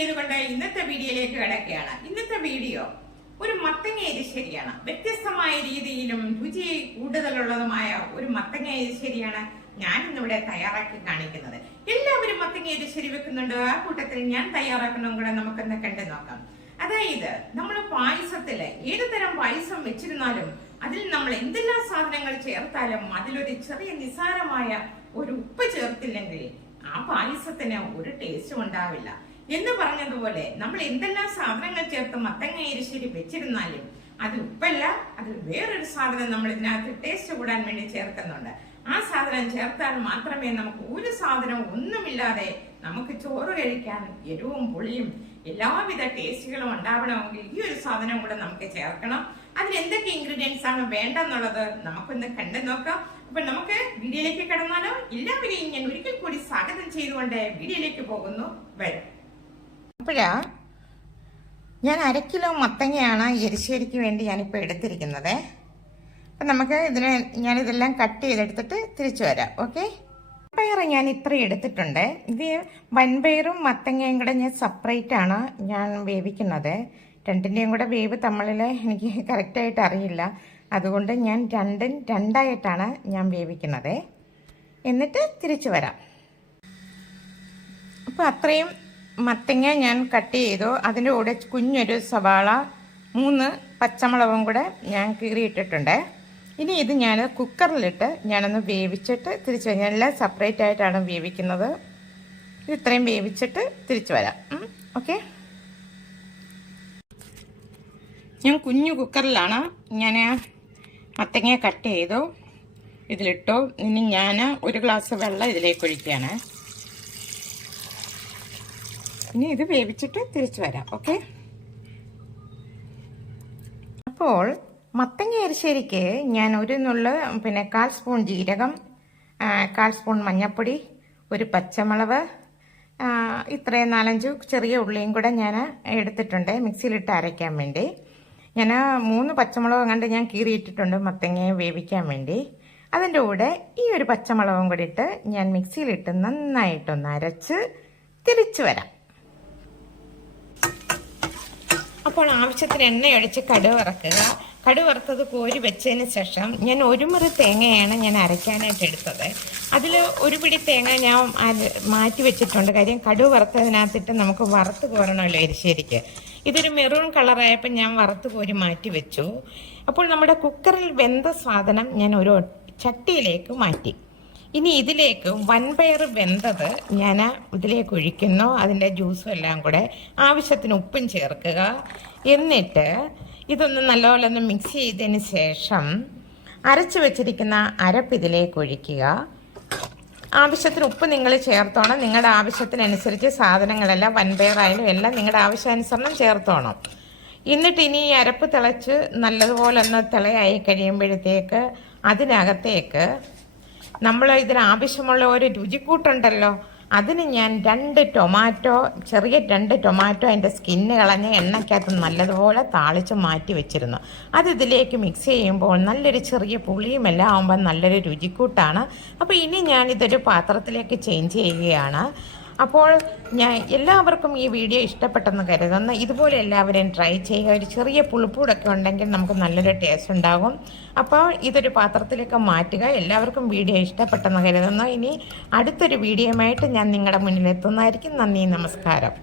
ചെയ്തുകൊണ്ട് ഇന്നത്തെ വീഡിയോയിലേക്ക് കിടക്കുകയാണ്. ഇന്നത്തെ വീഡിയോ ഒരു മത്തങ്ങ എരിശ്ശേരിയാണ്. വ്യത്യസ്തമായ രീതിയിലും രുചി കൂടുതലുള്ളതുമായ ഒരു മത്തങ്ങ എരിശ്ശേരിയാണ് ഞാൻ ഇന്നിവിടെ തയ്യാറാക്കി കാണിക്കുന്നത്. എല്ലാവരും മത്തങ്ങ എരിശ്ശേരി വെക്കുന്നുണ്ട്. ആ കൂട്ടത്തിൽ ഞാൻ തയ്യാറാക്കുന്നതും കൂടെ നമുക്കൊന്ന് കണ്ടു നോക്കാം. അതായത് നമ്മൾ പായസത്തില് ഏതുതരം പായസം വെച്ചിരുന്നാലും അതിൽ നമ്മൾ എന്തെല്ലാം സാധനങ്ങൾ ചേർത്താലും അതിലൊരു ചെറിയ നിസ്സാരമായ ഒരു ഉപ്പ് ചേർത്തില്ലെങ്കിൽ ആ പായസത്തിന് ഒരു ടേസ്റ്റും ഉണ്ടാവില്ല എന്ന് പറഞ്ഞതുപോലെ നമ്മൾ എന്തെല്ലാം സാധനങ്ങൾ ചേർത്ത് മത്തങ്ങ എരിശ്ശേരി വെച്ചിരുന്നാലും അത് ഉപ്പല്ല, അതിൽ വേറൊരു സാധനം നമ്മൾ ഇതിനകത്ത് ടേസ്റ്റ് കൂടാൻ വേണ്ടി ചേർക്കുന്നുണ്ട്. ആ സാധനം ചേർത്താൽ മാത്രമേ നമുക്ക് ഒരു സാധനവും ഒന്നുമില്ലാതെ നമുക്ക് ചോറ് കഴിക്കാൻ എരിവും പുളിയും എല്ലാവിധ ടേസ്റ്റുകളും ഉണ്ടാവണമെങ്കിൽ ഈ ഒരു സാധനം കൂടെ നമുക്ക് ചേർക്കണം. അതിന് എന്തൊക്കെ ഇൻഗ്രീഡിയൻസ് ആണ് വേണ്ടെന്നുള്ളത് നമുക്കൊന്ന് കണ്ടു നോക്കാം. അപ്പൊ നമുക്ക് വീഡിയോയിലേക്ക് കടന്നാലോ? എല്ലാവരെയും ഞാൻ ഒരിക്കൽ കൂടി സ്വാഗതം ചെയ്തുകൊണ്ട് വീഡിയോയിലേക്ക് പോകുന്നു. വരും. ഞാൻ 1 കിലോ മത്തങ്ങയാണ് എരിശ്ശേരിക്ക് വേണ്ടി ഞാനിപ്പോൾ എടുത്തിരിക്കുന്നത്. അപ്പം നമുക്ക് ഞാനിതെല്ലാം കട്ട് ചെയ്തെടുത്തിട്ട് തിരിച്ചു വരാം. ഓക്കെ, പയർ ഞാൻ ഇത്ര എടുത്തിട്ടുണ്ട്. ഇത് വൻപയറും മത്തങ്ങയും കൂടെ ഞാൻ സെപ്പറേറ്റ് ആണ് ഞാൻ വേവിക്കുന്നത്. രണ്ടിൻ്റെയും കൂടെ വേവ് തമ്മിൽ എനിക്ക് കറക്റ്റായിട്ട് അറിയില്ല. അതുകൊണ്ട് ഞാൻ രണ്ടായിട്ടാണ് ഞാൻ വേവിക്കുന്നത്. എന്നിട്ട് തിരിച്ചു വരാം. അപ്പോൾ അത്രയും മത്തങ്ങ ഞാൻ കട്ട് ചെയ്തു. അതിൻ്റെ കൂടെ കുഞ്ഞൊരു സവാള, 3 പച്ചമുളകും കൂടെ ഞാൻ കീറിയിട്ടിട്ടുണ്ട്. ഇനി ഇത് ഞാൻ കുക്കറിലിട്ട് ഞാനൊന്ന് വേവിച്ചിട്ട് തിരിച്ചു വരാം. ഞാൻ എല്ലാം സെപ്പറേറ്റ് ആയിട്ടാണ് വേവിക്കുന്നത്. ഇത്രയും വേവിച്ചിട്ട് തിരിച്ചു വരാം. ഓക്കെ, ഞാൻ കുഞ്ഞു കുക്കറിലാണ് ഞാൻ മത്തങ്ങ കട്ട് ചെയ്തു, ഇതിലിട്ടു. ഇനി ഞാൻ 1 ഗ്ലാസ് വെള്ളം ഇതിലേക്ക് ഒഴിക്കുകയാണ്. ഇനി ഇത് വേവിച്ചിട്ട് തിരിച്ചു വരാം. ഓക്കെ, അപ്പോൾ മത്തങ്ങ എരിശ്ശേരിക്ക് ഞാൻ ഒരു നുള്ള് 1/4 സ്പൂൺ ജീരകം, 1/4 സ്പൂൺ മഞ്ഞൾപ്പൊടി, 1 പച്ചമുളക്, ഇത്രയും 4-5 ചെറിയ ഉള്ളിയും കൂടെ ഞാൻ എടുത്തിട്ടുണ്ട് മിക്സിയിലിട്ട് അരയ്ക്കാൻ വേണ്ടി. ഞാൻ 3 പച്ചമുളക് കണ്ട് ഞാൻ കീറിയിട്ടിട്ടുണ്ട് മത്തങ്ങയെ വേവിക്കാൻ വേണ്ടി. അതിൻ്റെ കൂടെ ഈ ഒരു പച്ചമുളകും കൂടി ഇട്ട് ഞാൻ മിക്സിയിലിട്ട് നന്നായിട്ടൊന്ന് അരച്ച് തിരിച്ചു വരാം. അപ്പോൾ ആവശ്യത്തിന് എണ്ണ ഒഴിച്ച് കടുക് വറക്കുക. കടുക് വറുത്തത് കോരി വെച്ചതിന് ശേഷം ഞാൻ 1 മുറി തേങ്ങയാണ് ഞാൻ അരയ്ക്കാനായിട്ട് എടുത്തത്. അതിൽ 1 പിടി തേങ്ങ ഞാൻ മാറ്റി വെച്ചിട്ടുണ്ട്. കാര്യം കടുക് വറുത്തതിനകത്തിട്ട് നമുക്ക് വറുത്ത് കോരണമല്ലോ എരിശ്ശേരിക്ക്. ഇതൊരു മെറൂൺ കളറായപ്പോൾ ഞാൻ വറുത്ത് കോരി മാറ്റി വെച്ചു. അപ്പോൾ നമ്മുടെ കുക്കറിൽ വെന്ത സാധനം ഞാൻ ഒരു ചട്ടിയിലേക്ക് മാറ്റി. ഇനി ഇതിലേക്ക് വൻപയർ വെന്തത് ഞാൻ ഇതിലേക്ക് ഒഴിക്കുന്നു. അതിൻ്റെ ജ്യൂസും എല്ലാം കൂടെ ആവശ്യത്തിന് ഉപ്പും ചേർക്കുക. എന്നിട്ട് ഇതൊന്ന് നല്ലപോലെ ഒന്ന് മിക്സ് ചെയ്തതിന് ശേഷം അരച്ച് വെച്ചിരിക്കുന്ന അരപ്പ് ഇതിലേക്ക് ഒഴിക്കുക. ആവശ്യത്തിന് ഉപ്പ് നിങ്ങൾ ചേർത്തോണം. നിങ്ങളുടെ ആവശ്യത്തിനനുസരിച്ച് സാധനങ്ങളെല്ലാം വൻപയറായാലും എല്ലാം നിങ്ങളുടെ ആവശ്യാനുസരണം ചേർത്തോണം. എന്നിട്ട് ഇനി ഈ അരപ്പ് തിളച്ച് നല്ലതുപോലെ ഒന്ന് തിളയായി കഴിയുമ്പോഴത്തേക്ക് അതിനകത്തേക്ക് നമ്മൾ ഇതിനാവശ്യമുള്ള ഒരു രുചിക്കൂട്ടുണ്ടല്ലോ, അതിന് ഞാൻ 2 ടൊമാറ്റോ, ചെറിയ 2 ടൊമാറ്റോ അതിൻ്റെ സ്കിന്ന് കളഞ്ഞ് എണ്ണയ്ക്കകത്ത് നല്ലതുപോലെ താളിച്ച് മാറ്റി വെച്ചിരുന്നു. അത് ഇതിലേക്ക് മിക്സ് ചെയ്യുമ്പോൾ നല്ലൊരു ചെറിയ പുളിയും എല്ലാം ആകുമ്പോൾ നല്ലൊരു രുചിക്കൂട്ടാണ്. അപ്പോൾ ഇനി ഞാനിതൊരു പാത്രത്തിലേക്ക് ചേഞ്ച് ചെയ്യുകയാണ്. അപ്പോൾ ഞാൻ എല്ലാവർക്കും ഈ വീഡിയോ ഇഷ്ടപ്പെട്ടെന്ന് കരുതുന്നു. ഇതുപോലെ എല്ലാവരും ട്രൈ ചെയ്യുക. ഒരു ചെറിയ പുളിപ്പൂടൊക്കെ ഉണ്ടെങ്കിൽ നമുക്ക് നല്ലൊരു ടേസ്റ്റ് ഉണ്ടാകും. അപ്പോൾ ഇതൊരു പാത്രത്തിലേക്ക് മാറ്റുക. എല്ലാവർക്കും വീഡിയോ ഇഷ്ടപ്പെട്ടെന്ന് കരുതുന്നു. ഇനി അടുത്തൊരു വീഡിയോയുമായിട്ട് ഞാൻ നിങ്ങളുടെ മുന്നിൽ എത്തുന്നതായിരിക്കും. നന്ദി, നമസ്കാരം.